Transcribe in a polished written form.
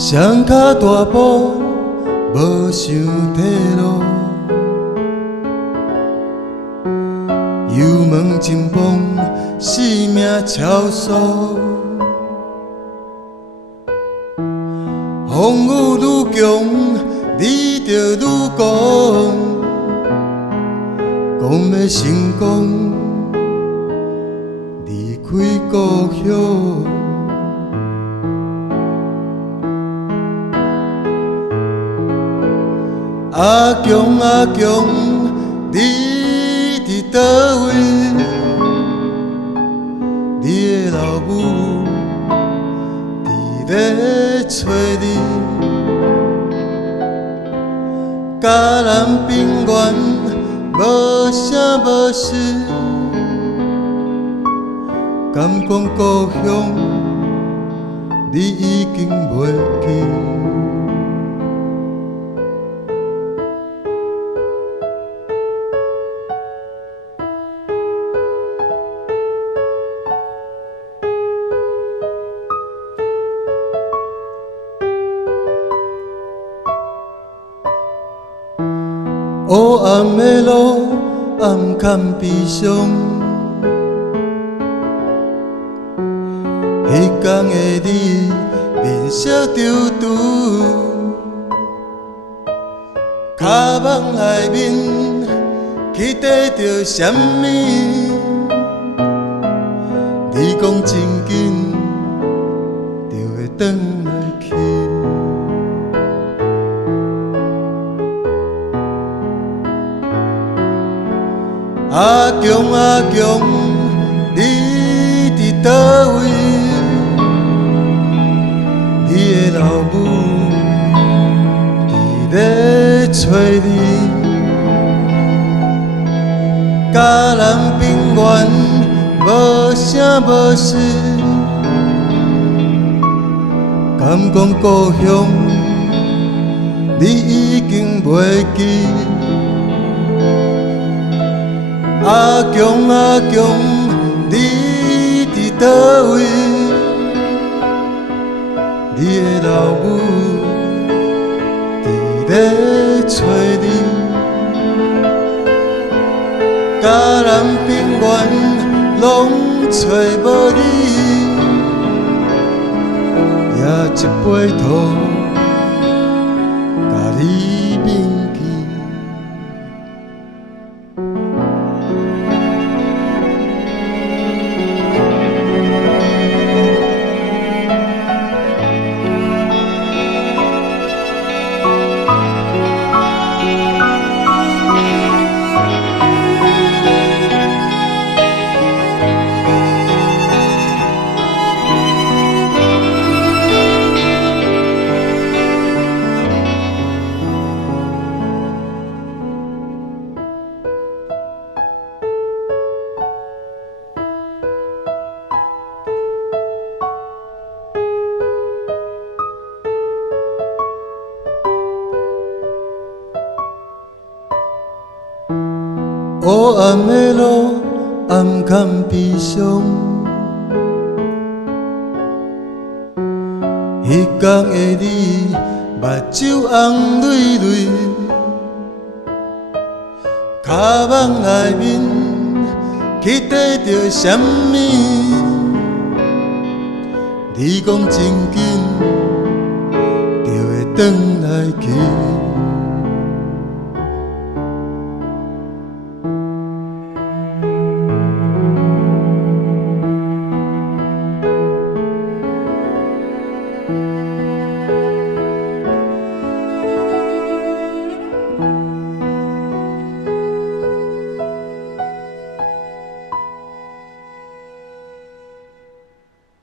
双脚大步，无想退路，油门真猛，生命超速，风雨愈强，你就愈讲，讲要成功，离开故乡。 阿强阿强，你伫倒位？你的老母伫咧找你，家人平原无声无息，敢讲故乡，你已经袂记。 黑暗的路，暗坎悲伤。迄天的你，面色丢丢，脚蠓内面期待着什么？你讲真紧，就会转来去。 阿强阿强，你伫倒位？你的老母伫咧找你，家人平原无声无息，敢讲故乡，你已经袂记。 阿强阿强，你伫倒位？你的老母伫咧找你，家人平原拢找无你，也一杯土，甲你铭记。 黑暗的路，暗坎悲伤。迄天的你，目睭红蕊蕊，脚蠓内面期待着什么？你讲真紧，就会转来去。